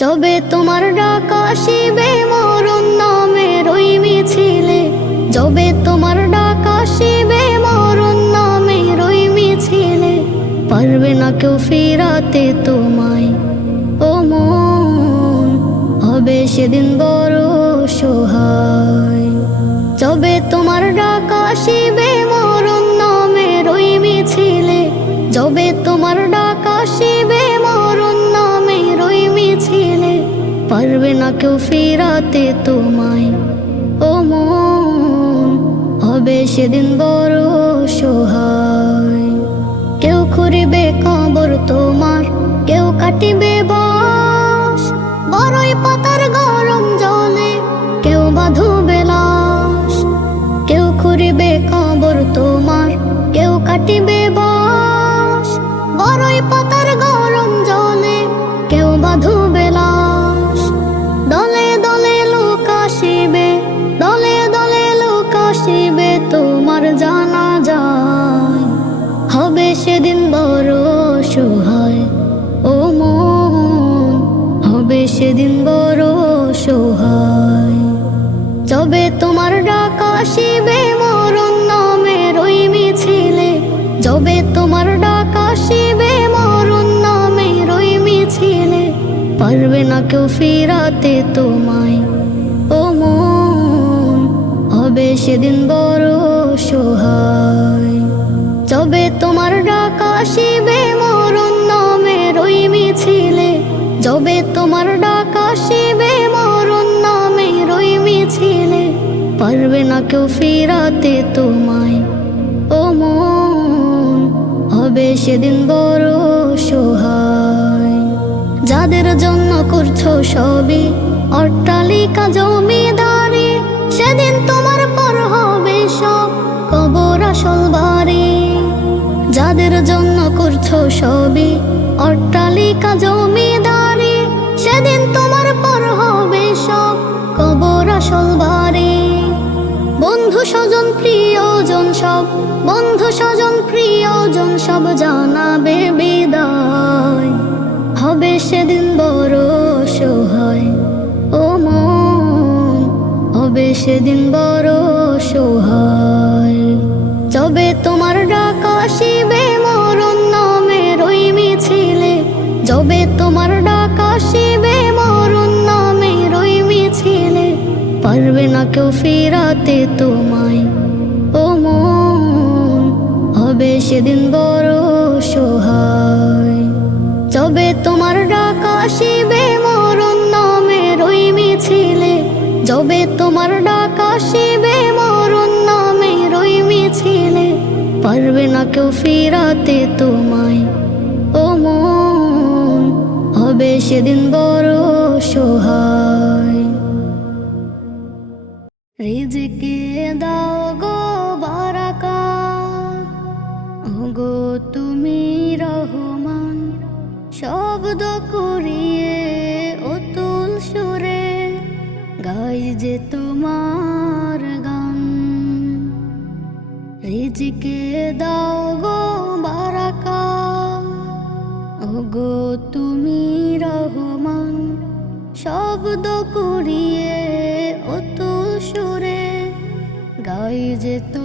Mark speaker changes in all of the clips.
Speaker 1: যবে তোমার ডাক আসিবে, মরণ নামে রই মিছিলে যবে তোমার ডাক আসিবে, মরণ নামে রই মিছিলে পারবে না কেউ ফিরাতে তোমায়। ও মন, হবে সেদিন বড় পারবে না কেউ ফিরাতে তোমায়। ও মন, হবে সেদিন বড় সহায় কেউ করিবে কবর তোমার, কেউ কাটিবে বাস বড়ই পাতার গরম জলে কেউ বাঁধবে লাশ। কেউ করিবে কবর তোমার, কেউ কাটিবে কেউ ফিরাতে তোমায়। ও মন, হবে সেদিন বড় সহায়। যবে তোমার ডাক আসিবে মরণ নামের ওই মিছিলে। যবে তোমার ডাক আসিবে মরণ নামের ওই মিছিলে। পারবে না কেউ ফিরাতে তোমায়। ও মন, হবে সেদিন বড় সহায়। যাদের জন্য করছ সবই। অট্টালিকা জমিদারি, সেদিন তোমার পর হবে সব কবর আসল বাড়ি। যাদের জন্য করছ সবই অট্টালিকা জমিদারি, সেদিন তোমার পর হবে সব কবর আসল বাড়ি। বন্ধু স্বজন, প্রিয়জন সব, বন্ধু স্বজন, প্রিয়জন সব জানাবে বিদায়। হবে সেদিন সেদিন বড় সহায় যবে তোমার ডাক আসিবে মরণ নামের ওই মিছিলে। যবে তোমার ডাক আসিবে মরণ নামের ওই মিছিলে। পারবে না কেউ ফিরাতে তোমায়। ও মন, হবে সেদিন বড় সহায় যবে তোমার ডাক আসিবে তোমার ডাক আসিবে মরণ নামের ওই মিছিলে। পারবে না কেউ ফিরাতে তোমায়। ও মন, হবে সেদিন বড় সহায় রিজিকে দাও গো বারাকা। গো তুমি রহমান। শব্দ করিয়ে অতুল সুরে। গাই যে তোমার গান রিজিকে দাও গো বারাকা। গো তুমি রহমান, শব্দ করিয়ে অত সুরে। গাই যে তোমার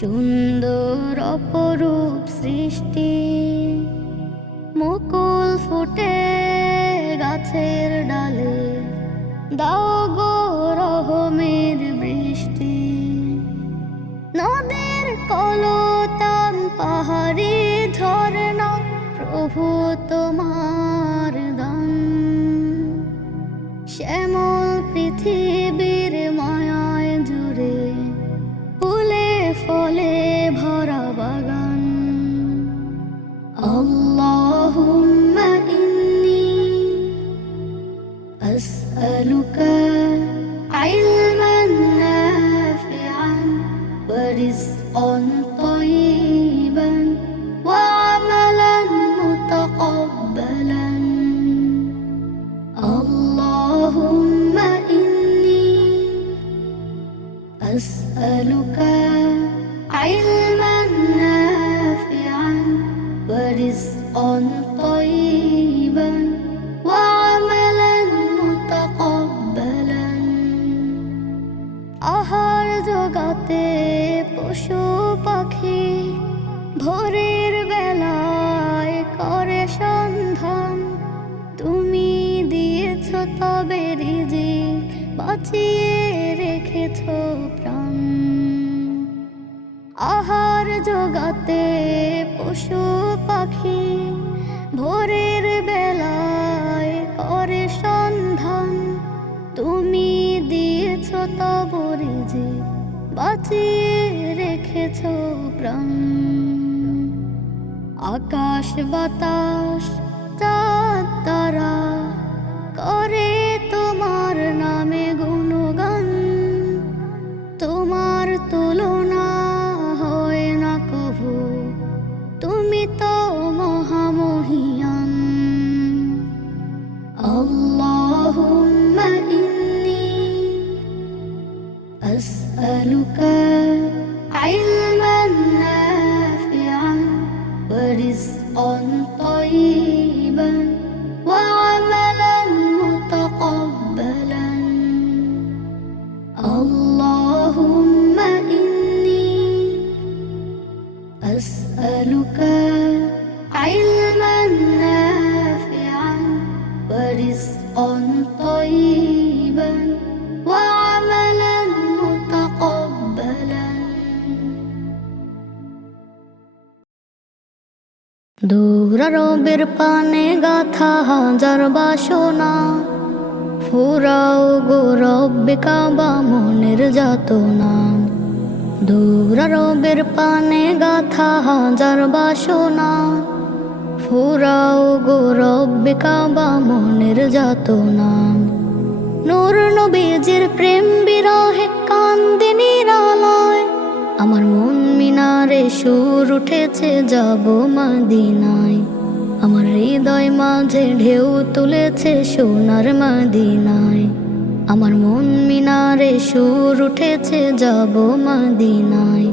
Speaker 1: সুন্দর অপরূপ সৃষ্টি। মুকুল ফুটে গাছের ডালে, দাও গো রহমের বৃষ্টি। নদের কলতান পাহাড়ি ঝরনা প্রভু Allah. طيبا وعملا متقبلا আহার জগাতে পশু পাখি ভোরের বেলায় করে সন্ধান তুমি দিয়েছ তবে রিজিক বাঁচিয়ে রেখেছ প্রাণ আহার জগাতে পশু পাখি তুমি দিয়েছ তবরে যে বাঁচিয়ে রেখেছ প্রাণ। আকাশ বাতাস চাঁদ তারা করে দূরারবের পানে গাথা হাজার বাসনা। ফুরাও গো রব্বে কাবা মনের যাতনা। দূরারবের পানে গাথা হাজার বাসনা। ফুরাও গো রব্বে কাবা মনের যাতনা। নূর নবীজির প্রেম বিরহে কান্দে নিরালয়। আমার মন মিনারে সুর উঠেছে, যাব মাদিনায়। আমার হৃদয় মাঝে ঢেউ তুলেছে সোনার মাদিনায়। আমার মন মিনারে সুর উঠেছে, যাব মাদিনায়।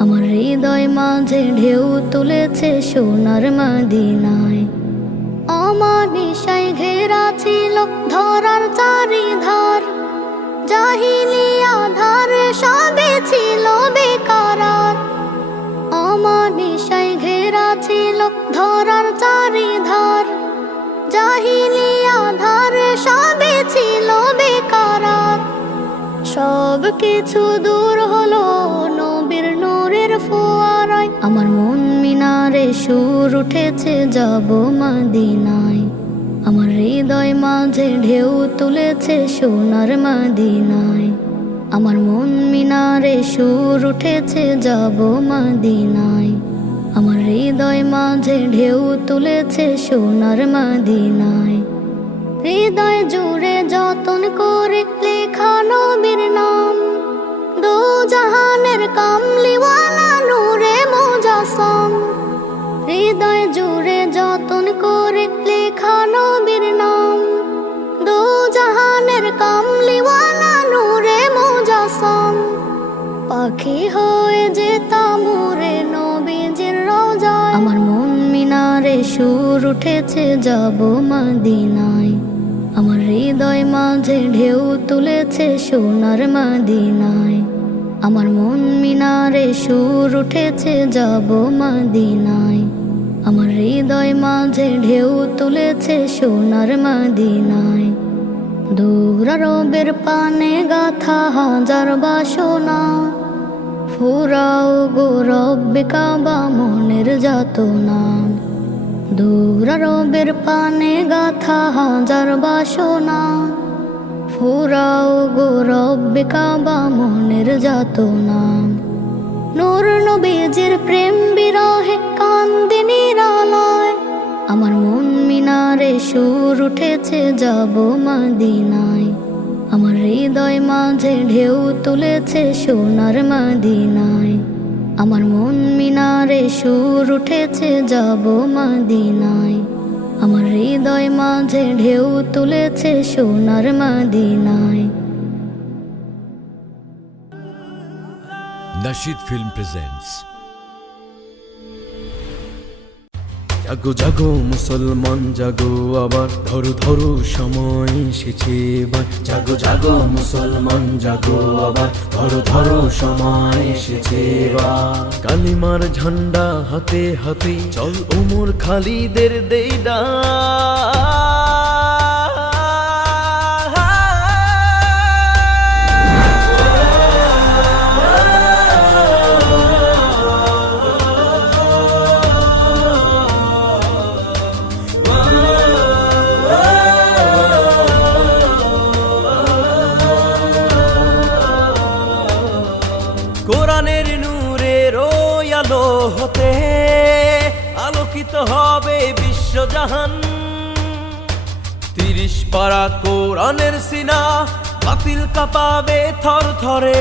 Speaker 1: আমার হৃদয় মাঝে ঢেউ তুলেছে সোনার মাদিনায়। আমার নিশায় ঘেরা ছিল ধরার চারিধার। জাহিলিয়া ধরার চারিধার জাহিলিয়া ধার সবে ছিল বেকারার। সব কিছু দূর হলো নবীর নূরের ফোয়ারায়। আমার মন মিনারে সুর উঠেছে, যাব মাদিনায়। আমার হৃদয় মাঝে ঢেউ তুলেছে সোনার মাদিনায়। আমার মন মিনারে সুর উঠেছে, যাব মাদিনায়। আমার হৃদয় মাঝে ঢেউ তুলেছে সোনার মাদিনায়। হৃদয় জুড়ে যতন করে লেখা নবীর নাম, দো জাহানের কামলিওয়ালা নূরে মোজাসম। হৃদয় জুড়ে যতন করে লেখা নবীর নাম, দো জাহানের কামলিওয়ালা নূরে মোজাসম। পাখি হয়ে যেতাম উড়ে সুর উঠেছে যাব মাদিনায়। আমার হৃদয় মাঝে ঢেউ তুলেছে সোনার মাদিনায়। আমার মন মিনারে সুর উঠেছে যাব মাদিনায়। আমার হৃদয় মাঝে ঢেউ তুলেছে সোনার মাদিনায়। দূরারবের পানে গাথা হাজার বাসনা। ফুরাও গো রব্বে কাবা মনের যাতনা। দূরারবের পানে গাথা হাজার বাসনা। ফুরাও গো রব্বে কাবা মনের যাতনা। নূর নবীজির প্রেম বিরহে কান্দে নিরালায়। আমার মন মিনারে সুর উঠেছে, যাব মাদিনায়। আমার হৃদয় মাঝে ঢেউ তুলেছে সোনার মাদিনায়। আমার মন মিনারে সুর উঠেছে, যাব মাদিনায়। আমার হৃদয় মাঝে ঢেউ তুলেছে সোনার মাদিনায়।
Speaker 2: Nashid Film presents
Speaker 3: জাগো জাগো, মুসলমান, জাগো আবার। ধরো ধরো, সময় এসেছে এবার। জাগো জাগো, মুসলমান, জাগো আবার। ধরো ধরো, সময় এসেছে এবার। কালিমার ঝান্ডা হাতে হাতে, চল ওমর খালিদের দেই বিশ্বজাহান তিরিশ পারা কোরআনের সিনা বাতিল কাঁপাবে থর থরে।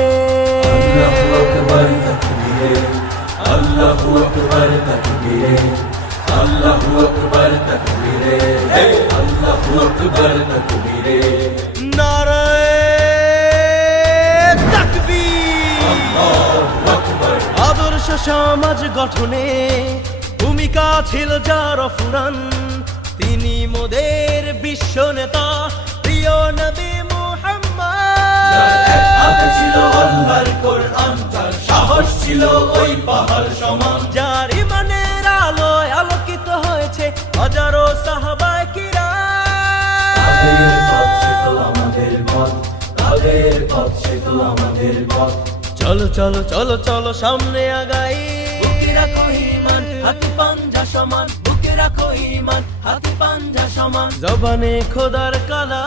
Speaker 3: নারায়ে তাকবীর। আদর্শ সমাজ গঠনে ভূমিকা ছিল যার ফুরান তিনি মোদের বিশ্ব নেতা প্রিয় নবী মুহাম্মদ। ছিল আল্লাহর কোরআন তার সাহস ছিল ওই পাহাড় সমান। যার ইমানের আলোয় আলোকিত হয়েছে হাজারো সাহাবায়ে কিরাম। চলো চলো চলো চলো সামনে আগাই। রাখো ইমান হাতি পাঞ্জা সমান। রাখো ইমান হাতি পাঞ্জা সমান। জবানে খোদার কালা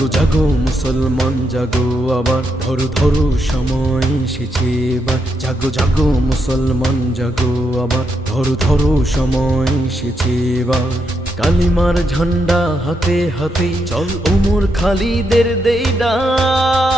Speaker 3: জাগো জাগো, মুসলমান জাগো আবার। ধরো ধরো সময় এসেছে এবার। জাগো জাগো, মুসলমান জাগো আবার। ধরো ধরো সময় এসেছে এবার। কালিমার ঝান্ডা হাতে হাতে চল, ওমর খালিদের দেই
Speaker 2: Nashid